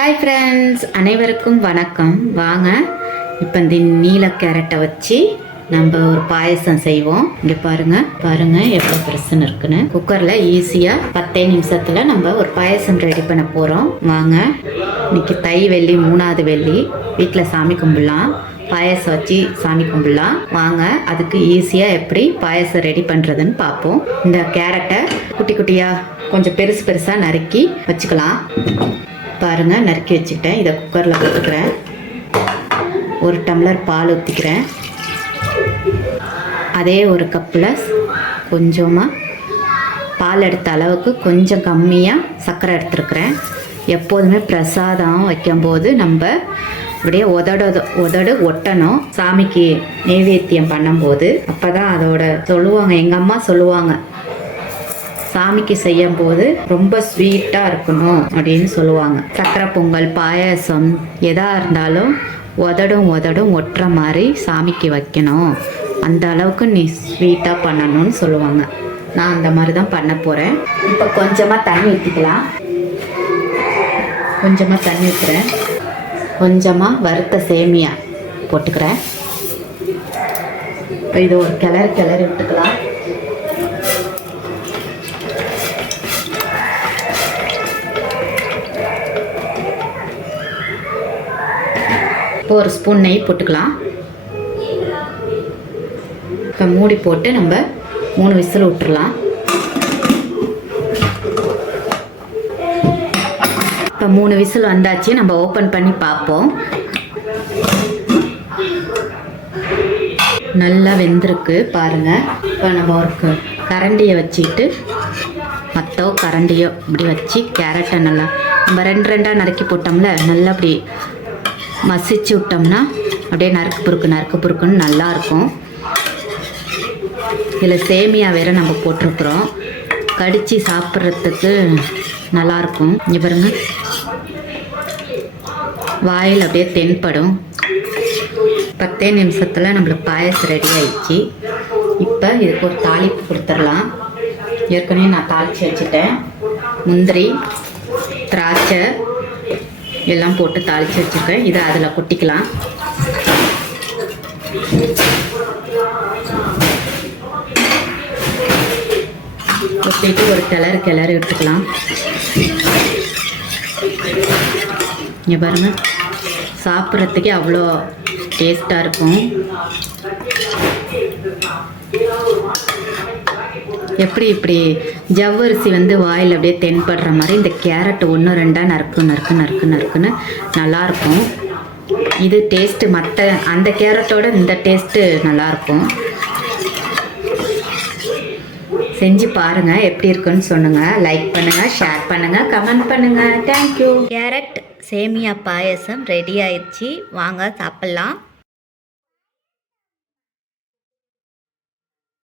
Hi friends, அனைவருக்கும் வணக்கம். வாங்க இப்போ இந்த நீல கேரட்டை வச்சு நம்ம ஒரு பாயசம் செய்வோம். இங்கே பாருங்க எவ்வளோ பெருசுன்னு இருக்குன்னு. குக்கரில் ஈஸியாக 10 நிமிஷத்தில் நம்ம ஒரு பாயசம் ரெடி பண்ண போகிறோம். வாங்க, இன்னைக்கு தை வெள்ளி, 3வது வெள்ளி, வீட்டில் சாமி கும்பிடலாம், பாயசம் வச்சு சாமி கும்பிடலாம். வாங்க, அதுக்கு ஈஸியாக எப்படி பாயசம் ரெடி பண்ணுறதுன்னு பார்ப்போம். இந்த கேரட்டை குட்டி குட்டியாக கொஞ்சம் பெருசாக நறுக்கி வச்சுக்கலாம். பாருங்க, நறுக்கி வச்சுக்கிட்டேன். இதை குக்கரில் போட்டுக்கிறேன். 1 டம்ளர் பால் ஊற்றிக்கிறேன். அதே ஒரு கப்பில் கொஞ்சமாக பால் எடுத்த அளவுக்கு கொஞ்சம் கம்மியாக சர்க்கரை எடுத்துருக்குறேன். எப்போதுமே பிரசாதம் வைக்கும்போது நம்ம அப்படியே உதடு ஒட்டணும். சாமிக்கு நைவேத்தியம் பண்ணும்போது அப்போ தான் அதோட சொல்லுவாங்க, எங்கள் அம்மா சொல்லுவாங்க, சாமிக்கு செய்யும் போது ரொம்ப ஸ்வீட்டாக இருக்கணும் அப்படின்னு சொல்லுவாங்க. சக்கரை பொங்கல், பாயாசம் எதாக இருந்தாலும் உதடும் ஒட்டுற மாதிரி சாமிக்கு வைக்கணும், அந்த அளவுக்கு நீ ஸ்வீட்டாக பண்ணணும்னு சொல்லுவாங்க. நான் அந்த மாதிரி தான் பண்ண போகிறேன். இப்போ கொஞ்சமாக தண்ணி ஊற்றிக்கலாம். கொஞ்சமாக தண்ணி ஊற்றுறேன். கொஞ்சமாக வறுத்த சேமியா போட்டுக்கிறேன். இப்போ இது ஒரு கிளறி விட்டுக்கலாம். இப்போ ஒரு ஸ்பூன் நெய் போட்டுக்கலாம். இப்போ மூடி போட்டு நம்ம 3 விசில் விட்டுறலாம். இப்போ 3 விசில் வந்தாச்சு. நம்ம ஓப்பன் பண்ணி பார்ப்போம். நல்லா வெந்திருக்கு பாருங்கள். இப்போ நம்ம ஒரு கரண்டியை வச்சுக்கிட்டு, மற்ற கரண்டியோ இப்படி வச்சு கேரட்டை நல்லா நம்ம 2 நறுக்கி போட்டோம்ல, நல்லா அப்படி மசிச்சு விட்டோம்னா அப்படியே நறுக்கு புறுக்குன்னு நல்லாயிருக்கும். இதில் சேமியா வேறு நம்ம போட்டிருக்குறோம், கடித்து சாப்பிட்றதுக்கு நல்லாயிருக்கும். இங்கே பாருங்க, வாயில் அப்படியே தென்படும். 10 நிமிஷத்தில் நம்மளுக்கு பாயசம் ரெடி ஆயிடுச்சு. இப்போ இதுக்கு ஒரு தாளிப்பு கொடுத்துடலாம். ஏற்கனவே நான் தாளித்து வச்சுட்டேன். முந்திரி, திராட்சை எல்லாம் போட்டு தாளித்து வச்சுருக்கேன். இதை அதில் கொட்டிக்கலாம். கொட்டிட்டு ஒரு கிளறி விட்டுக்கலாம். இங்கே பாருங்கள், சாப்பிட்றதுக்கே அவ்வளோ டேஸ்ட்டாக இருக்கும். இப்படி ஜவ்வரிசி வாயில் அப்படியே தென்படுற மாதிரி இந்த கேரட் 1-2 நறுக்குன்னு நல்லாயிருக்கும். இது டேஸ்ட்டு மற்ற அந்த கேரட்டோட இந்த டேஸ்ட்டு நல்லாயிருக்கும். செஞ்சு பாருங்கள், எப்படி இருக்குன்னு சொல்லுங்கள். லைக் பண்ணுங்கள், ஷேர் பண்ணுங்கள், கமெண்ட் பண்ணுங்கள். தேங்க்யூ. கேரட் சேமியா பாயசம் ரெடி ஆயிடுச்சு. வாங்க சாப்பிட்லாம்.